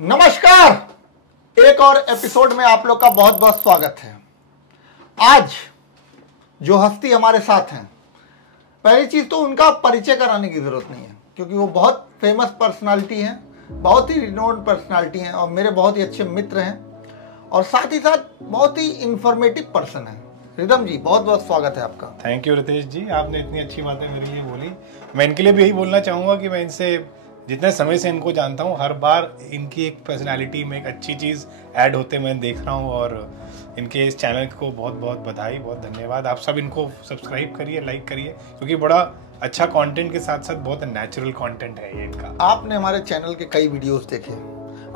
नमस्कार, एक और एपिसोड में आप लोग का बहुत बहुत स्वागत है। आज जो हस्ती हमारे साथ हैं, पहली चीज तो उनका परिचय कराने की जरूरत नहीं है क्योंकि वो बहुत फेमस पर्सनालिटी हैं, बहुत ही रिनोन्ड पर्सनालिटी हैं और मेरे बहुत ही अच्छे मित्र हैं और साथ ही साथ बहुत ही इंफॉर्मेटिव पर्सन है। रिदम जी, बहुत बहुत स्वागत है आपका। थैंक यू रितेश जी, आपने इतनी अच्छी बातें मेरे लिए बोली। मैं इनके लिए भी यही बोलना चाहूँगा कि मैं इनसे जितने समय से इनको जानता हूँ, हर बार इनकी एक पर्सनालिटी में एक अच्छी चीज़ ऐड होते मैं देख रहा हूँ और इनके इस चैनल को बहुत बहुत बधाई, बहुत धन्यवाद। आप सब इनको सब्सक्राइब करिए, लाइक करिए, क्योंकि बड़ा अच्छा कंटेंट के साथ साथ बहुत नेचुरल कंटेंट है ये इनका। आपने हमारे चैनल के कई वीडियोस देखे,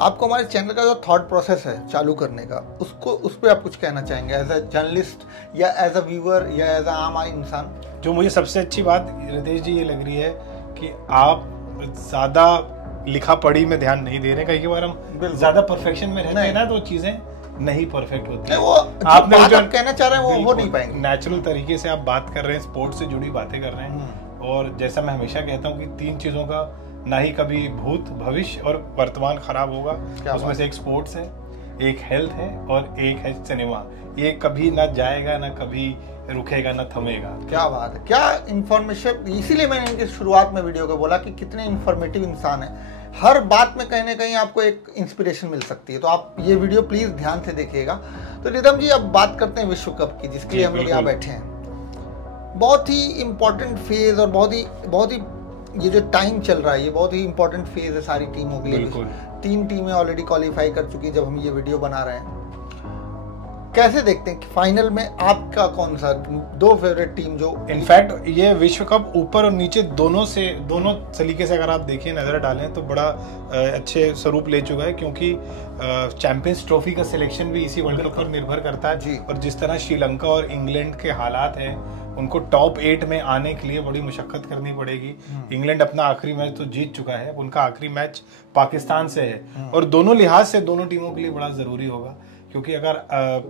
आपको हमारे चैनल का जो थॉट प्रोसेस है चालू करने का, उस पर आप कुछ कहना चाहेंगे एज अ जर्नलिस्ट या एज अ व्यूअर या एज अ आम इंसान? जो मुझे सबसे अच्छी बात रितेश जी ये लग रही है कि आप ज्यादा लिखा पढ़ी में ध्यान नहीं दे रहे। कई बार हम ज्यादा परफेक्शन में रहते हैं ना तो चीजें नहीं परफेक्ट होती है। वो आपने जो कहना चाह रहे हैं वो नहीं पाएंगे। नेचुरल तरीके से आप बात कर रहे हैं, स्पोर्ट्स से जुड़ी बातें कर रहे हैं और जैसा मैं हमेशा कहता हूँ कि तीन चीजों का ना ही कभी भूत, भविष्य और वर्तमान खराब होगा। उसमें से एक स्पोर्ट्स है, एक हेल्थ है और एक है सिनेमा। ये कभी ना जाएगा, ना कभी रुकेगा, ना थमेगा। क्या बात है, क्या इंफॉर्मेशन। इसीलिए मैंने इनकी शुरुआत में वीडियो को बोला कि कितने इंफॉर्मेटिव इंसान है। हर बात में कहीं ना कहीं आपको एक इंस्पिरेशन मिल सकती है, तो आप ये वीडियो प्लीज ध्यान से देखिएगा। तो रिदम जी, अब बात करते हैं विश्व कप की, जिसके लिए हम लोग यहाँ बैठे हैं। बहुत ही इंपॉर्टेंट फेज और बहुत ही ये जो टाइम चल रहा है, ये बहुत ही इंपॉर्टेंट फेज है सारी टीमों के लिए। 3 टीमें ऑलरेडी क्वालिफाई कर चुकी हैं जब हम ये वीडियो बना रहे हैं। कैसे देखते हैं कि फाइनल में आपका कौन सा 2 फेवरेट टीम जो इनफैक्ट ये विश्व कप ऊपर और नीचे दोनों तरीके से अगर आप देखिए, नजर डालें तो बड़ा अच्छे स्वरूप ले चुका है, क्योंकि चैंपियंस ट्रॉफी का सिलेक्शन भी इसी वर्ल्ड कप पर निर्भर करता है जी। और जिस तरह श्रीलंका और इंग्लैंड के हालात हैं, उनको टॉप 8 में आने के लिए बड़ी मुशक्कत करनी पड़ेगी। इंग्लैंड अपना आखिरी मैच तो जीत चुका है, उनका आखिरी मैच पाकिस्तान से है और दोनों लिहाज से दोनों टीमों के लिए बड़ा जरूरी होगा, क्योंकि अगर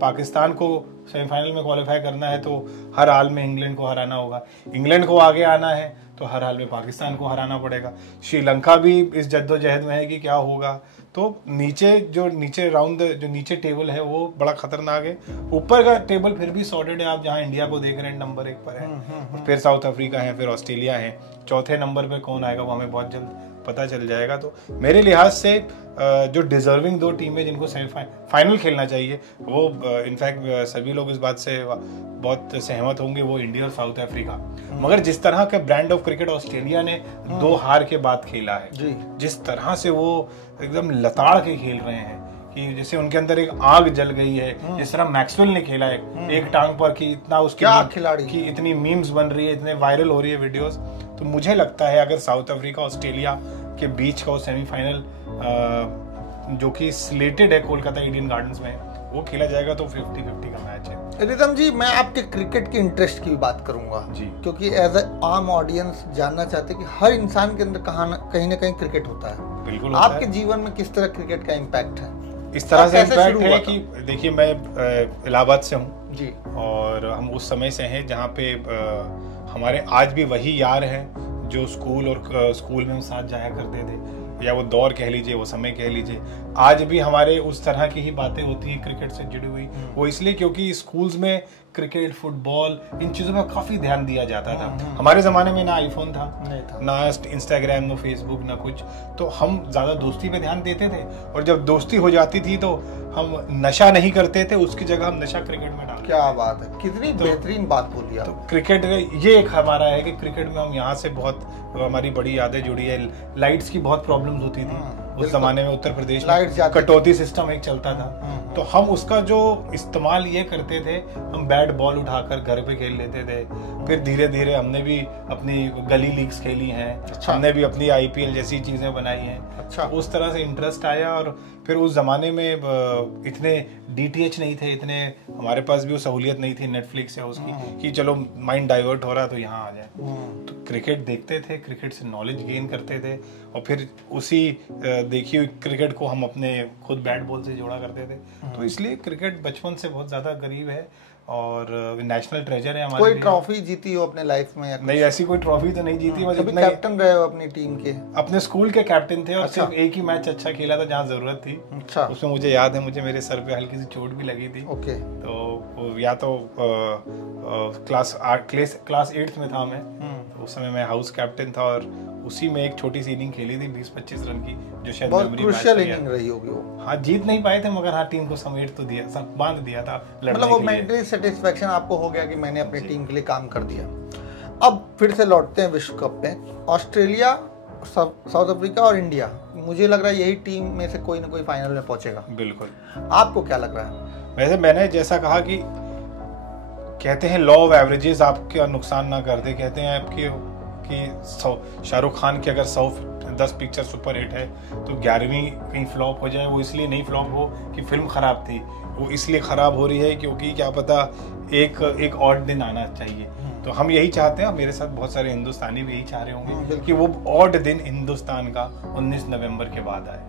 पाकिस्तान को सेमीफाइनल में क्वालिफाई करना है तो हर हाल में इंग्लैंड को हराना होगा, इंग्लैंड को आगे आना है तो हर हाल में पाकिस्तान को हराना पड़ेगा। श्रीलंका भी इस जद्दोजहद में है कि क्या होगा। तो नीचे राउंड जो नीचे टेबल है वो बड़ा खतरनाक है। ऊपर का टेबल फिर भी सॉर्टेड है। आप जहां इंडिया को देख रहे हैं नंबर 1 पर है, फिर साउथ अफ्रीका है, फिर ऑस्ट्रेलिया है। चौथे नंबर पे कौन आएगा वो हमें बहुत जल्द पता चल जाएगा। तो मेरे लिहाज से जो डिजर्विंग 2 टीमें जिनको सेमीफाइनल खेलना चाहिए, वो इनफैक्ट सभी लोग इस बात से बहुत सहमत होंगे, वो इंडिया और साउथ अफ्रीका। मगर जिस तरह के ब्रांड ऑफ क्रिकेट ऑस्ट्रेलिया ने 2 हार के बाद खेला है जी, जिस तरह से वो एकदम लताड़ के खेल रहे हैं कि जैसे उनके अंदर एक आग जल गई है, जिस तरह मैक्सवेल ने खेला है एक टांग पर, कि इतना उसके खिलाड़ी की इतनी मीम्स बन रही है, इतने वायरल हो रही है वीडियोस। तो मुझे लगता है अगर साउथ अफ्रीका ऑस्ट्रेलिया के बीच का वो सेमीफाइनल जो कि स्लेटेड है कोलकाता ईडन गार्डन्स में, वो खेला जाएगा तो 50-50 का मैच है। रिदम जी, मैं आपके क्रिकेट के इंटरेस्ट की भी बात करूंगा जी, क्योंकि एज अ आम ऑडियंस जानना चाहते हैं कि हर इंसान के अंदर कहीं ना कहीं क्रिकेट होता है। बिल्कुल। आपके जीवन में किस तरह क्रिकेट का इम्पैक्ट है? इस तरह से इम्पैक्ट है कि देखिए, मैं इलाहाबाद से हूँ जी और हम उस समय से हैं जहाँ पे हमारे आज भी वही यार हैं जो स्कूल में हम साथ जाया करते थे, या वो दौर कह लीजिए, वो समय कह लीजिए। आज भी हमारे उस तरह की ही बातें होती हैं क्रिकेट से जुड़ी हुई। वो इसलिए क्योंकि स्कूल्स में क्रिकेट, फुटबॉल, इन चीजों में काफी ध्यान दिया जाता था। हमारे जमाने में ना आईफोन था, ना इंस्टाग्राम, ना फेसबुक, ना कुछ। तो हम ज्यादा दोस्ती पे ध्यान देते थे और जब दोस्ती हो जाती थी तो हम नशा नहीं करते थे, उसकी जगह हम नशा क्रिकेट में डालते। क्या बात है, कितनी बेहतरीन बात बोली आप। तो क्रिकेट ये एक हमारा है कि क्रिकेट में हम यहाँ से बहुत हमारी बड़ी यादें जुड़ी है। लाइट्स की बहुत प्रॉब्लम्स होती थी उस जमाने में, उत्तर प्रदेश में कटौती सिस्टम एक चलता था, तो हम उसका जो इस्तेमाल ये करते थे, हम बैट बॉल उठाकर घर पे खेल लेते थे। फिर धीरे धीरे हमने भी अपनी गली लीग्स खेली हैं। अच्छा। हमने भी अपनी IPL जैसी चीजें बनाई हैं। अच्छा। उस तरह से इंटरेस्ट आया और फिर उस जमाने में इतने DTH नहीं थे, इतने हमारे पास भी वो सहूलियत नहीं थी नेटफ्लिक्स या उसकी कि चलो माइंड डाइवर्ट हो रहा है तो यहाँ आ जाए। तो क्रिकेट देखते थे, क्रिकेट से नॉलेज गेन करते थे और फिर उसी देखी हुई क्रिकेट को हम अपने खुद बैट बॉल से जोड़ा करते थे। तो इसलिए क्रिकेट बचपन से बहुत ज्यादा करीब है। और नेशनल ट्रेजर है हमारे कोई लिए। ट्रॉफी जीती हो अपने लाइफ में या नहीं, ऐसी कोई ट्रॉफी तो नहीं जीती, बस कभी इतना ही कैप्टन रहे हो अपनी टीम के? अपने स्कूल के कैप्टन थे और अच्छा। सिर्फ एक ही मैच अच्छा खेला था जहाँ जरूरत थी। अच्छा, उसमें मुझे याद है, मुझे मेरे सर पे हल्की सी चोट भी लगी थी। ओके। तो या तो क्लास 8th में था मैं, तो उस समय मैं हाउस कैप्टन था और उसी में एक छोटी सी इनिंग खेली थी 20-25 रन की, जो शायद बहुत मेमोरी क्रूशियल मैच इनिंग रही होगी वो। हाँ, जीत नहीं पाए थे मगर हाँ टीम को समेट तो दिया, सब बांध दिया था मतलब वो मेंटली सेटिस्फेक्शन आपको हो गया कि मैंने अपनी टीम के लिए काम कर दिया। अब फिर से लौटते हैं विश्व कप में। ऑस्ट्रेलिया, साउथ अफ्रीका और इंडिया, मुझे लग रहा है यही टीम में से कोई ना कोई फाइनल में पहुंचेगा। बिल्कुल। आपको क्या लग रहा है? वैसे मैंने जैसा कहा कि कहते हैं लॉ ऑफ एवरेजेस आपका नुकसान ना कर दे। कहते हैं आपकी कि शाहरुख खान की अगर 110 पिक्चर सुपर हिट है तो 11वीं कहीं फ्लॉप हो जाए। वो इसलिए नहीं फ्लॉप हो कि फिल्म खराब थी, वो इसलिए खराब हो रही है क्योंकि क्या पता एक और दिन आना चाहिए। तो हम यही चाहते हैं, मेरे साथ बहुत सारे हिंदुस्तानी भी यही चाह रहे होंगे कि वो ऑड दिन हिंदुस्तान का 19 नवंबर के बाद आए,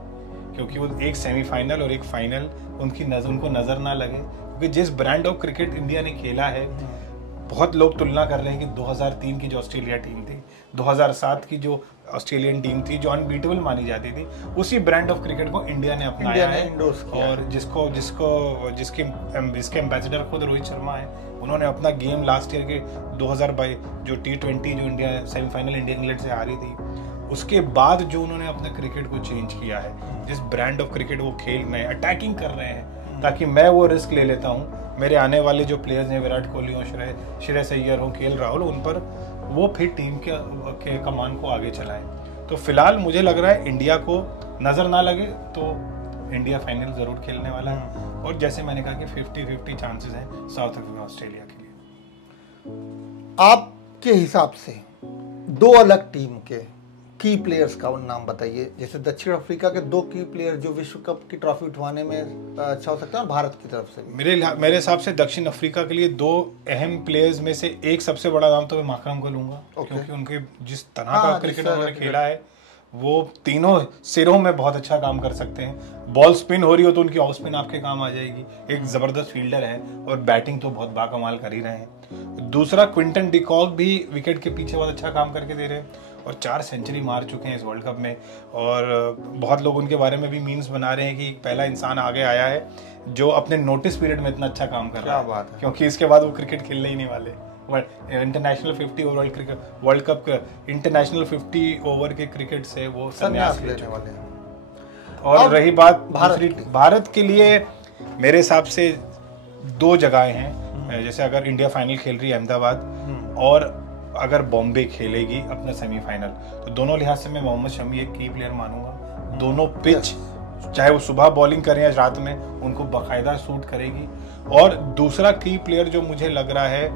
क्योंकि वो एक सेमीफाइनल और एक फाइनल उनको नजर ना लगे। क्योंकि जिस ब्रांड ऑफ क्रिकेट इंडिया ने खेला है, बहुत लोग तुलना कर रहे हैं कि 2003 की जो ऑस्ट्रेलिया टीम थी, 2007 की जो ऑस्ट्रेलियन टीम थी जो अनबीटेबल मानी जाती थी, उसी ब्रांड ऑफ क्रिकेट को इंडिया ने अपनाया है। और जिसके एम्बेसडर खुद रोहित शर्मा है, उन्होंने अपना गेम लास्ट ईयर के 2022 जो T20 जो इंडिया सेमीफाइनल इंडिया इंग्लैंड से हारी थी, उसके बाद जो उन्होंने अपने क्रिकेट को चेंज किया है, जिस ब्रांड ऑफ क्रिकेट वो खेल रहे हैं, अटैकिंग कर रहे हैं, ताकि मैं वो रिस्क ले लेता हूँ मेरे आने वाले जो प्लेयर्स हैं, विराट कोहली हो, श्रेयस अय्यर हो, KL राहुल, उन पर वो फिर टीम के कमान को आगे चलाएं। तो फिलहाल मुझे लग रहा है इंडिया को नजर ना लगे तो इंडिया फाइनल जरूर खेलने वाला है। और जैसे मैंने कहा कि 50-50 चांसेस हैं साउथ अफ्रीका ऑस्ट्रेलिया के लिए। आपके हिसाब से दो अलग टीम के की प्लेयर्स का नाम बताइए। जैसे दक्षिण अफ्रीका के 2 की प्लेयर जो विश्व कप की ट्रॉफी उठवाने में अच्छा हो सकता है, और भारत की तरफ से भी। मेरे हिसाब से दक्षिण अफ्रीका के लिए 2 अहम प्लेयर्स में से एक सबसे बड़ा नाम तो मैं माकरम को लूंगा, क्योंकि उनके जिस तरह का क्रिकेट उन्होंने खेला है, वो तीनों सिरों में बहुत अच्छा काम कर सकते हैं। बॉल स्पिन हो रही हो तो उनकी ऑफ स्पिन आपके काम आ जाएगी। एक जबरदस्त फील्डर है और बैटिंग तो बहुत बाकमाल कर ही रहे हैं। दूसरा, क्विंटन डिकॉक भी विकेट के पीछे बहुत अच्छा काम करके दे रहे हैं और 4 सेंचुरी मार चुके हैं इस वर्ल्ड कप में। और बहुत लोग उनके बारे में भी मीम्स बना रहे हैं कि पहला इंसान आगे आया है जो अपने नोटिस पीरियड में इतना अच्छा काम कर रहा है, क्योंकि इसके बाद वो क्रिकेट खेलने ही नहीं वाले। International 50 over cricket world cup international 50 over के क्रिकेट से वो संन्यास लेने वाले हैं। और रही बात भारत के लिए, मेरे हिसाब से 2 जगहें हैं। जैसे अगर इंडिया फाइनल खेल रही है अहमदाबाद, और अगर बॉम्बे खेलेगी अपना सेमीफाइनल, तो दोनों लिहाज से मैं मोहम्मद शमी एक की प्लेयर मानूंगा। दोनों पिच, चाहे वो सुबह बॉलिंग करें या रात में, उनको बाकायदा सूट करेगी। और दूसरा की प्लेयर जो मुझे लग रहा है,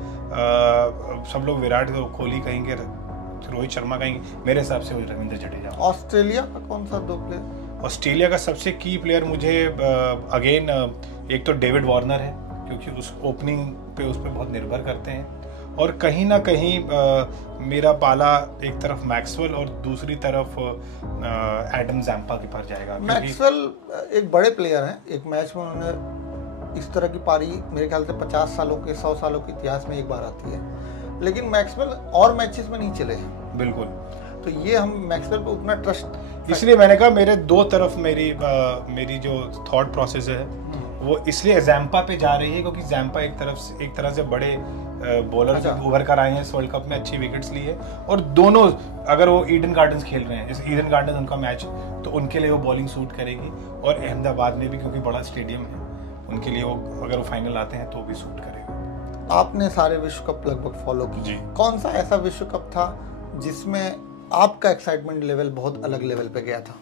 सब लोग विराट कोहली कहेंगे, रोहित शर्मा कहेंगे, मेरे हिसाब से वो रविंद्र जडेजा। ऑस्ट्रेलिया का कौन सा 2 प्लेयर? ऑस्ट्रेलिया का सबसे की प्लेयर मुझे अगेन एक तो डेविड वार्नर है, क्योंकि उस ओपनिंग पे उस पर बहुत निर्भर करते हैं। और कहीं ना कहीं मेरा पाला एक तरफ मैक्सवेल और दूसरी तरफ एडम जैम्पा के पास जाएगा। मैक्सवेल एक बड़े प्लेयर हैं। एक मैच में उन्होंने इस तरह की पारी मेरे ख्याल से 50 सालों के 100 सालों के इतिहास में एक बार आती है, लेकिन मैक्सवेल और मैचेस में नहीं चले हैं। बिल्कुल। तो ये हम मैक्सवेल पे उतना ट्रस्ट, इसलिए मैंने कहा मेरे 2 तरफ मेरी जो थॉट प्रोसेस है वो इसलिए जैम्पा पे जा रही है, क्योंकि जैम्पा एक तरह से बड़े बॉलर उभर कर आए हैं इस वर्ल्ड कप में, अच्छी विकेट्स ली है। और दोनों, अगर वो ईडन गार्डन्स खेल रहे हैं, इस ईडन गार्डन्स उनका मैच, तो उनके लिए वो बॉलिंग सूट करेगी। और अहमदाबाद में भी, क्योंकि बड़ा स्टेडियम है, उनके लिए वो अगर वो फाइनल आते हैं तो भी सूट करेगा। आपने सारे विश्व कप लगभग फॉलो किए, कौन सा ऐसा विश्व कप था जिसमें आपका एक्साइटमेंट लेवल बहुत अलग लेवल पे गया था?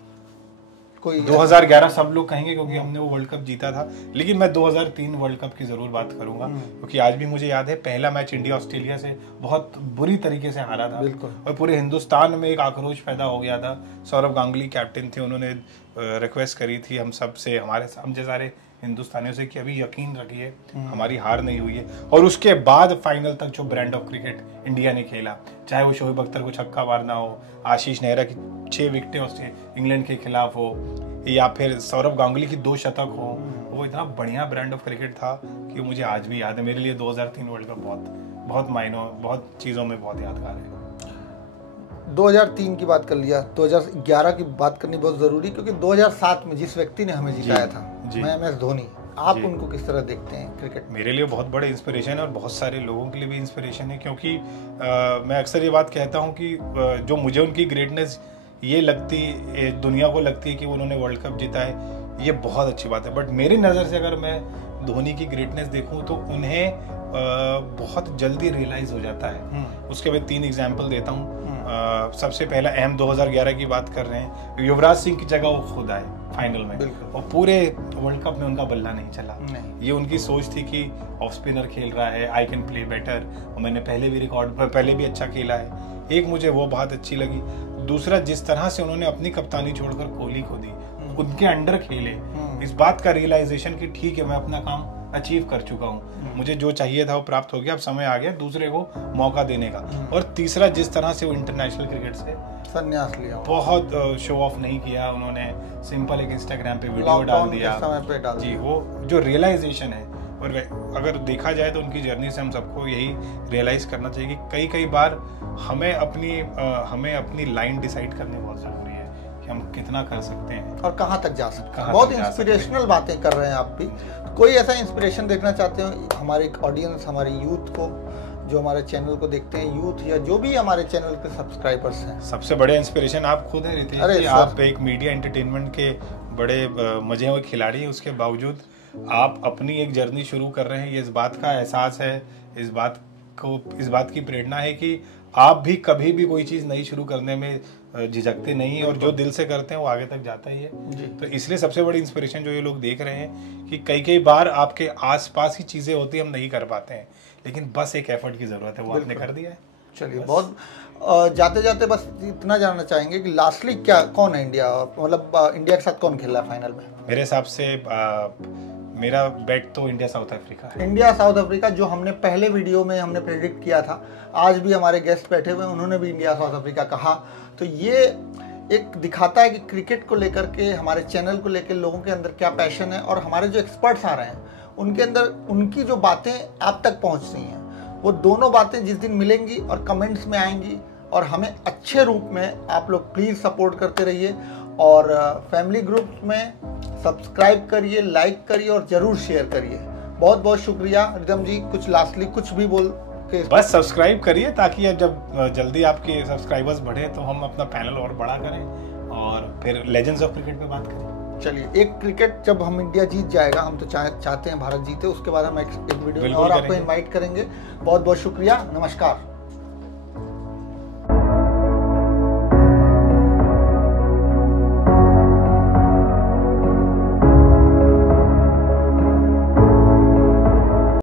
कोई 2011 सब लोग कहेंगे क्योंकि हमने वो वर्ल्ड कप जीता था, लेकिन मैं 2003 वर्ल्ड कप की जरूर बात करूंगा, क्योंकि आज भी मुझे याद है पहला मैच इंडिया ऑस्ट्रेलिया से बहुत बुरी तरीके से हारा था और पूरे हिंदुस्तान में एक आक्रोश पैदा हो गया था। सौरभ गांगुली कैप्टन थे, उन्होंने रिक्वेस्ट करी थी हम सब से, हमसे सारे हिंदुस्तानियों से कि अभी यकीन रखिए हमारी हार नहीं हुई है। और उसके बाद फाइनल तक जो ब्रांड ऑफ क्रिकेट इंडिया ने खेला, चाहे वो शोएब अख्तर को छक्का मारना हो, आशीष नेहरा की 6 विकेटें इंग्लैंड के खिलाफ हो, या फिर सौरभ गांगुली की 2 शतक हो, वो इतना बढ़िया ब्रांड ऑफ क्रिकेट था कि मुझे आज भी याद है। मेरे लिए 2003 वर्ल्ड कप बहुत मायनों, बहुत चीज़ों में बहुत यादगार है। 2003 की बात कर लिया, 2011 की बात करनी बहुत ज़रूरी, क्योंकि 2007 में जिस व्यक्ति ने हमें जिताया था, MS धोनी, आप उनको किस तरह देखते हैं क्रिकेट? मेरे लिए बहुत बड़े इंस्पिरेशन है और बहुत सारे लोगों के लिए भी इंस्पिरेशन है, क्योंकि मैं अक्सर ये बात कहता हूँ कि जो मुझे उनकी ग्रेटनेस ये लगती, दुनिया को लगती है कि उन्होंने वर्ल्ड कप जीता है, ये बहुत अच्छी बात है। बट मेरी नज़र से अगर मैं धोनी की ग्रेटनेस देखूं तो उन्हें बहुत जल्दी रियलाइज हो जाता है। उसके मैं 3 एग्जाम्पल देता हूँ। सबसे पहला अहम 2011 की बात कर रहे हैं, युवराज सिंह की जगह वो खुद आए फाइनल में और पूरे वर्ल्ड कप में उनका बल्ला नहीं चला। ये उनकी सोच थी कि ऑफ स्पिनर खेल रहा है, आई कैन प्ले बेटर, और मैंने पहले भी अच्छा खेला है। एक मुझे वो बहुत अच्छी लगी। दूसरा, जिस तरह से उन्होंने अपनी कप्तानी छोड़कर कोहली को दी, उनके अंडर खेले, इस बात का रियलाइजेशन कि ठीक है मैं अपना काम अचीव कर चुका हूँ, मुझे जो चाहिए था वो प्राप्त हो गया, अब समय आ गया दूसरे को मौका देने का। और तीसरा, जिस तरह से वो इंटरनेशनल क्रिकेट से संन्यास लिया, बहुत शो ऑफ नहीं किया उन्होंने, सिंपल एक इंस्टाग्राम पे वीडियो डाल दिया जी, वो जो रियलाइजेशन है। और अगर देखा जाए तो उनकी जर्नी से हम सबको यही रियलाइज करना चाहिए कि कई बार हमें अपनी लाइन डिसाइड करनी बहुत जरूरी है कि हम कितना कर सकते हैं और कहाँ तक जा सकते हैं। बहुत इंस्पिरेशनल बातें कर रहे हैं आप भी। कोई ऐसा इंस्पिरेशन देखना चाहते हो हमारे ऑडियंस, हमारे यूथ को, जो हमारे चैनल को देखते हैं, यूथ या जो भी हमारे चैनल के सब्सक्राइबर्स हैं? सबसे बड़े इंस्पिरेशन आप खुद हैं रितेश जी। आप एक मीडिया एंटरटेनमेंट के बड़े मजे हुए खिलाड़ी हैं, उसके बावजूद आप अपनी एक जर्नी शुरू कर रहे हैं। ये इस बात का एहसास है, इस बात की प्रेरणा है कि आप भी कभी भी कोई चीज नई शुरू करने में झिझकते नहीं, और जो दिल से करते हैं वो आगे तक जाता ही है। तो इसलिए सबसे बड़ी इंस्पिरेशन जो ये लोग देख रहे हैं कि कई बार आपके आसपास ही चीजें होती हैं, हम नहीं कर पाते हैं, लेकिन बस एक एफर्ट की जरूरत है, वो आपने कर दिया है। चलिए, बहुत जाते जाते बस इतना जानना चाहेंगे कि लास्टली कौन है इंडिया, मतलब इंडिया के साथ कौन खेल रहा है फाइनल में? मेरे हिसाब से मेरा बेट तो इंडिया साउथ अफ्रीका है। इंडिया साउथ अफ्रीका, जो हमने पहले वीडियो में हमने प्रेडिक्ट किया था, आज भी हमारे गेस्ट बैठे हुए उन्होंने भी इंडिया साउथ अफ्रीका कहा। तो ये एक दिखाता है कि क्रिकेट को लेकर के, हमारे चैनल को लेकर लोगों के अंदर क्या पैशन है, और हमारे जो एक्सपर्ट्स आ रहे हैं उनके अंदर उनकी जो बातें आप तक पहुंच रही हैं, वो दोनों बातें जिस दिन मिलेंगी और कमेंट्स में आएंगी, और हमें अच्छे रूप में आप लोग प्लीज़ सपोर्ट करते रहिए, और फैमिली ग्रुप में सब्सक्राइब करिए, लाइक करिए और ज़रूर शेयर करिए। बहुत बहुत शुक्रिया रिदम जी, कुछ लास्टली कुछ भी बोल के? बस सब्सक्राइब करिए, ताकि अब जब जल्दी आपके सब्सक्राइबर्स बढ़े तो हम अपना पैनल और बड़ा करें और फिर लेजेंड्स ऑफ क्रिकेट पे बात करें। चलिए, एक क्रिकेट जब हम इंडिया जीत जाएगा, हम तो चाहते हैं भारत जीते, उसके बाद हम एक वीडियो में और आपको इन्वाइट करेंगे। बहुत बहुत शुक्रिया, नमस्कार।